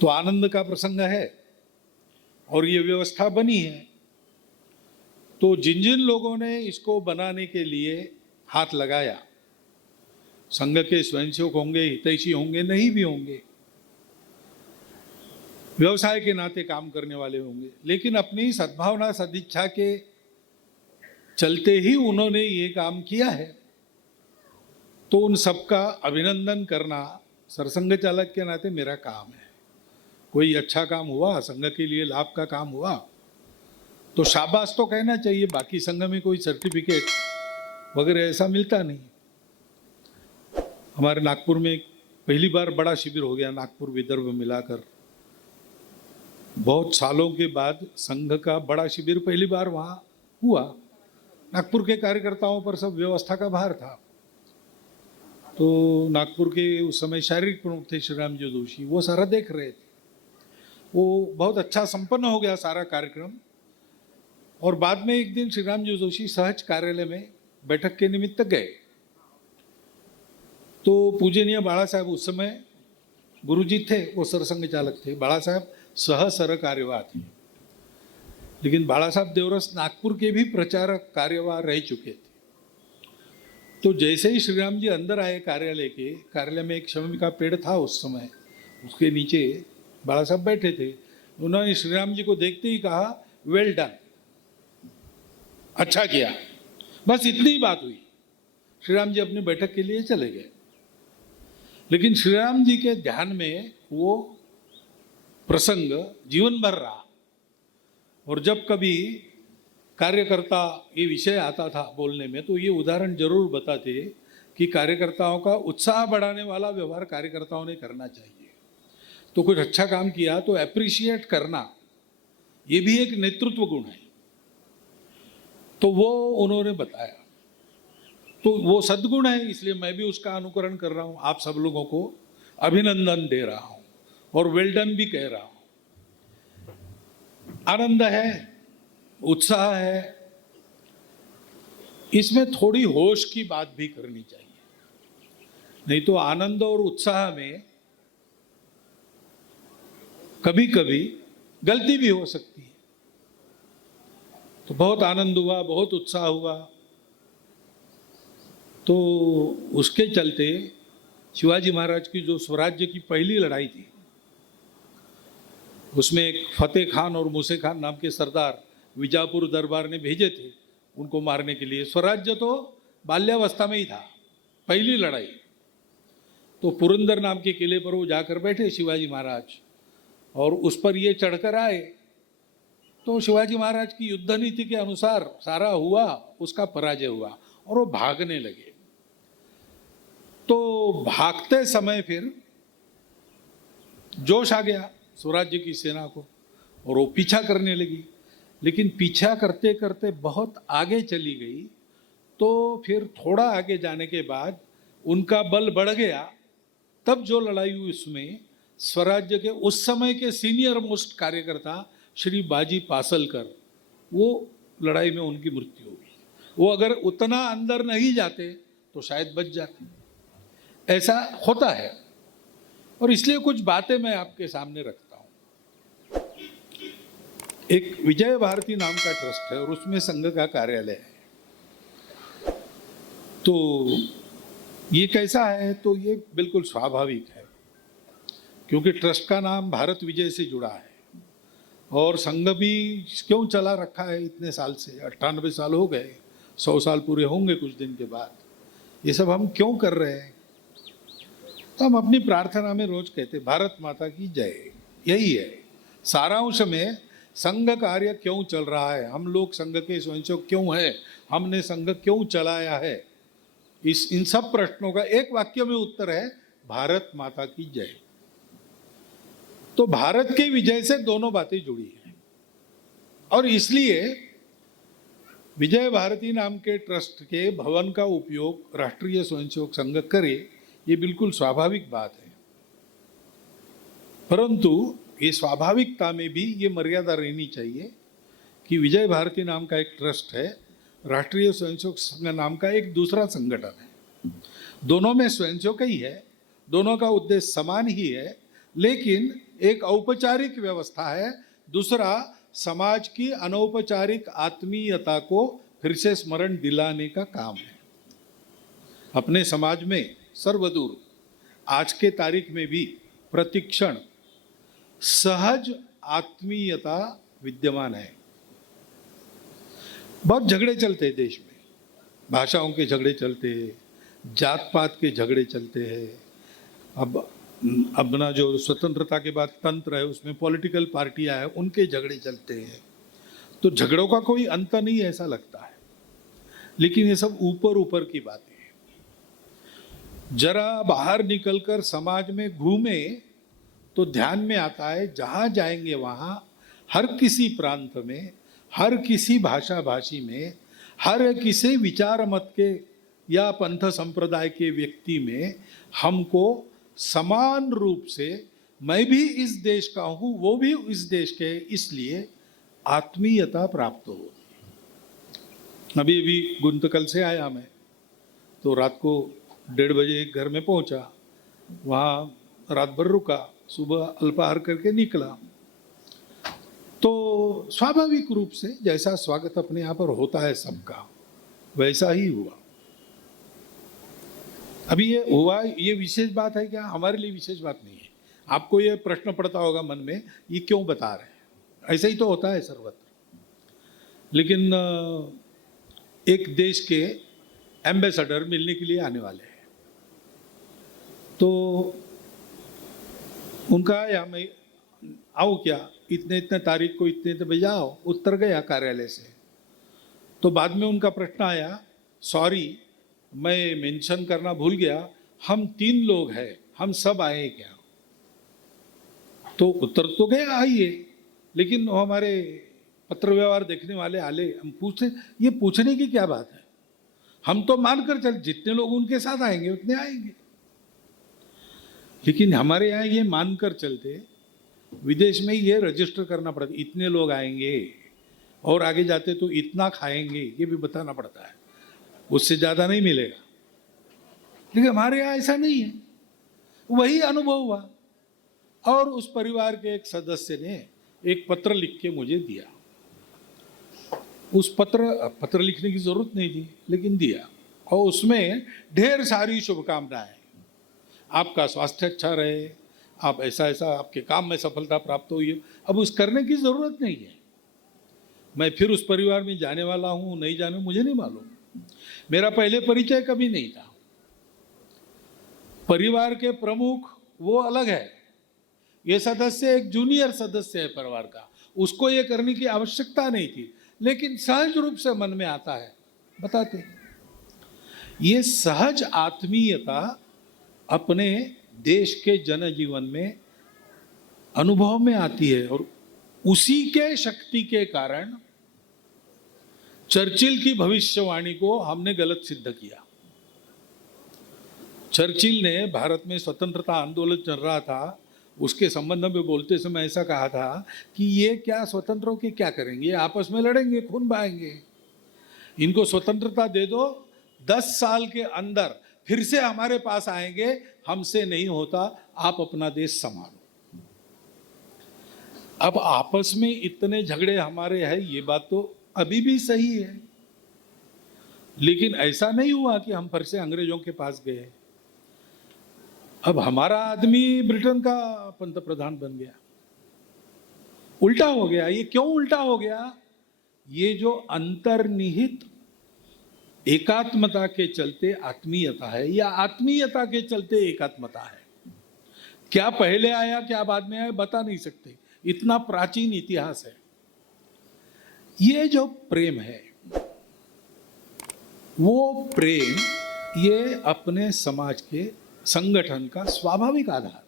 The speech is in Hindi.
तो आनंद का प्रसंग है और ये व्यवस्था बनी है। तो जिन जिन लोगों ने इसको बनाने के लिए हाथ लगाया, संघ के स्वयंसेवक होंगे, हितैषी होंगे, नहीं भी होंगे, व्यवसाय के नाते काम करने वाले होंगे, लेकिन अपनी सद्भावना सदिच्छा के चलते ही उन्होंने ये काम किया है। तो उन सबका अभिनंदन करना सरसंघ चालक के नाते मेरा काम है। कोई अच्छा काम हुआ, संघ के लिए लाभ का काम हुआ तो शाबाश तो कहना चाहिए। बाकी संघ में कोई सर्टिफिकेट वगैरह ऐसा मिलता नहीं। हमारे नागपुर में पहली बार बड़ा शिविर हो गया, नागपुर विदर्भ मिलाकर बहुत सालों के बाद संघ का बड़ा शिविर पहली बार वहाँ हुआ। नागपुर के कार्यकर्ताओं पर सब व्यवस्था का भार था। तो नागपुर के उस समय शारीरिक प्रमुख थे श्रीराम जी जोशी, वो सारा देख रहे थे। वो बहुत अच्छा संपन्न हो गया सारा कार्यक्रम। और बाद में एक दिन श्रीराम जी जोशी सहज कार्यालय में बैठक के निमित्त गए। तो पूजनीय बाला साहब उस समय गुरुजी थे, वो सरसंघ चालक थे। बाला साहब सह सर कार्यवाह थे, लेकिन बाला साहब देवरस नागपुर के भी प्रचारक कार्यवाह रह चुके थे। तो जैसे ही श्रीराम जी अंदर आए कार्यालय में एक शमी का पेड़ था उस समय, उसके नीचे बाला साहब बैठे थे। उन्होंने श्रीराम जी को देखते ही कहा, वेल डन, अच्छा किया। बस इतनी ही बात हुई। श्रीराम जी अपनी बैठक के लिए चले गए। लेकिन श्रीराम जी के ध्यान में वो प्रसंग जीवन भर रहा। और जब कभी कार्यकर्ता ये विषय आता था बोलने में, तो ये उदाहरण जरूर बताते कि कार्यकर्ताओं का उत्साह बढ़ाने वाला व्यवहार कार्यकर्ताओं ने करना चाहिए। तो कुछ अच्छा काम किया तो एप्रिशिएट करना, ये भी एक नेतृत्व गुण है। तो वो उन्होंने बताया। तो वो सद्गुण है, इसलिए मैं भी उसका अनुकरण कर रहा हूँ। आप सब लोगों को अभिनंदन दे रहा हूँ और वेल डन भी कह रहा हूँ। आनंद है, उत्साह है, इसमें थोड़ी होश की बात भी करनी चाहिए। नहीं तो आनंद और उत्साह में कभी कभी गलती भी हो सकती है। तो बहुत आनंद हुआ, बहुत उत्साह हुआ, तो उसके चलते शिवाजी महाराज की जो स्वराज्य की पहली लड़ाई थी, उसमें एक फतेह खान और मूसे खान नाम के सरदार विजापुर दरबार ने भेजे थे उनको मारने के लिए। स्वराज्य तो बाल्यावस्था में ही था, पहली लड़ाई। तो पुरंदर नाम के किले पर वो जाकर बैठे शिवाजी महाराज, और उस पर ये चढ़कर आए। तो शिवाजी महाराज की युद्ध नीति के अनुसार सारा हुआ, उसका पराजय हुआ और वो भागने लगे। तो भागते समय फिर जोश आ गया स्वराज्य की सेना को और वो पीछा करने लगी। लेकिन पीछा करते करते बहुत आगे चली गई। तो फिर थोड़ा आगे जाने के बाद उनका बल बढ़ गया। तब जो लड़ाई हुई उसमें स्वराज्य के उस समय के सीनियर मोस्ट कार्यकर्ता श्री बाजी पासलकर, वो लड़ाई में उनकी मृत्यु हो गई। वो अगर उतना अंदर नहीं जाते तो शायद बच जाते। ऐसा होता है और इसलिए कुछ बातें मैं आपके सामने रखता हूं। एक विजय भारती नाम का ट्रस्ट है और उसमें संघ का कार्यालय है। तो ये कैसा है? तो ये बिल्कुल स्वाभाविक है, क्योंकि ट्रस्ट का नाम भारत विजय से जुड़ा है। और संघ भी क्यों चला रखा है इतने साल से, 98 साल हो गए, 100 साल पूरे होंगे कुछ दिन के बाद। ये सब हम क्यों कर रहे हैं? तो हम अपनी प्रार्थना में रोज कहते भारत माता की जय। यही है सारांश में। संघ कार्य क्यों चल रहा है, हम लोग संघ के स्वयंसेवक क्यों है, हमने संघ क्यों चलाया है, इन सब प्रश्नों का एक वाक्य में उत्तर है भारत माता की जय। तो भारत के विजय से दोनों बातें जुड़ी हैं और इसलिए विजय भारती नाम के ट्रस्ट के भवन का उपयोग राष्ट्रीय स्वयंसेवक संघ करे, ये बिल्कुल स्वाभाविक बात है। परंतु ये स्वाभाविकता में भी ये मर्यादा रहनी चाहिए कि विजय भारती नाम का एक ट्रस्ट है, राष्ट्रीय स्वयंसेवक संघ नाम का एक दूसरा संगठन है। दोनों में स्वयंसेवक ही है, दोनों का उद्देश्य समान ही है, लेकिन एक औपचारिक व्यवस्था है, दूसरा समाज की अनौपचारिक आत्मीयता को फिर से स्मरण दिलाने का काम है। अपने समाज में सर्वदूर आज के तारीख में भी प्रतिक्षण सहज आत्मीयता विद्यमान है। बहुत झगड़े चलते हैं देश में, भाषाओं के झगड़े चलते हैं, जात पात के झगड़े चलते हैं। अब ना जो स्वतंत्रता के बाद तंत्र है उसमें पॉलिटिकल पार्टियां हैं, उनके झगड़े चलते हैं। तो झगड़ों का कोई अंत नहीं ऐसा लगता है, लेकिन ये सब ऊपर ऊपर की बातें हैं। जरा बाहर निकलकर समाज में घूमे तो ध्यान में आता है, जहां जाएंगे वहां हर किसी प्रांत में, हर किसी भाषा भाषी में, हर किसी विचार मत के या पंथ संप्रदाय के व्यक्ति में हमको समान रूप से, मैं भी इस देश का हूं, वो भी इस देश के, इसलिए आत्मीयता प्राप्त हो। अभी गुंतकल से आया मैं, तो रात को 1:30 बजे एक घर में पहुंचा, वहाँ रात भर रुका, सुबह अल्पाहार करके निकला। तो स्वाभाविक रूप से जैसा स्वागत अपने यहाँ पर होता है सबका, वैसा ही हुआ। अभी ये हुआ, ये विशेष बात है क्या? हमारे लिए विशेष बात नहीं है। आपको ये प्रश्न पड़ता होगा मन में, ये क्यों बता रहे हैं? ऐसा ही तो होता है सर्वत्र। लेकिन एक देश के एम्बेसडर मिलने के लिए आने वाले हैं, तो उनका या मैं आऊँ क्या, इतने इतने तारीख को इतने इतने बजे आओ। उत्तर गया कार्यालय से, तो बाद में उनका प्रश्न आया, सॉरी मैं मेंशन करना भूल गया, हम 3 लोग हैं, हम सब आए क्या? तो उत्तर तो गया आइए, लेकिन हमारे पत्र व्यवहार देखने वाले आले, हम पूछे, ये पूछने की क्या बात है? हम तो मानकर चल जितने लोग उनके साथ आएंगे उतने आएंगे। लेकिन हमारे यहाँ ये मानकर चलते, विदेश में ये रजिस्टर करना पड़ता, इतने लोग आएंगे, और आगे जाते तो इतना खाएंगे, ये भी बताना पड़ता है, उससे ज़्यादा नहीं मिलेगा। लेकिन हमारे यहाँ ऐसा नहीं है। वही अनुभव हुआ, और उस परिवार के एक सदस्य ने एक पत्र लिख के मुझे दिया। उस पत्र लिखने की जरूरत नहीं थी, लेकिन दिया, और उसमें ढेर सारी शुभकामनाएं, आपका स्वास्थ्य अच्छा रहे, आप ऐसा ऐसा आपके काम में सफलता प्राप्त हुई। अब उस करने की जरूरत नहीं है। मैं फिर उस परिवार में जाने वाला हूं, नहीं जाने, मुझे नहीं मालूम, मेरा पहले परिचय कभी नहीं था। परिवार के प्रमुख वो अलग है, ये सदस्य एक जूनियर सदस्य है परिवार का, उसको ये करने की आवश्यकता नहीं थी, लेकिन सहज रूप से मन में आता है, बताते। ये सहज आत्मीयता अपने देश के जनजीवन में अनुभव में आती है, और उसी के शक्ति के कारण चर्चिल की भविष्यवाणी को हमने गलत सिद्ध किया। चर्चिल ने भारत में स्वतंत्रता आंदोलन चल रहा था, उसके संबंध में बोलते समय ऐसा कहा था कि ये क्या स्वतंत्र होकर क्या करेंगे, आपस में लड़ेंगे, खून बहाएंगे, इनको स्वतंत्रता दे दो, 10 साल के अंदर फिर से हमारे पास आएंगे, हमसे नहीं होता, आप अपना देश संभालो। अब आपस में इतने झगड़े हमारे हैं, ये बात तो अभी भी सही है, लेकिन ऐसा नहीं हुआ कि हम फिर से अंग्रेजों के पास गए। अब हमारा आदमी ब्रिटेन का पंतप्रधान बन गया, उल्टा हो गया। ये क्यों उल्टा हो गया? ये जो अंतर्निहित एकात्मता के चलते आत्मीयता है, या आत्मीयता के चलते एकात्मता है। क्या पहले आया क्या बाद में आया बता नहीं सकते, इतना प्राचीन इतिहास है। ये जो प्रेम है, वो प्रेम ये अपने समाज के संगठन का स्वाभाविक आधार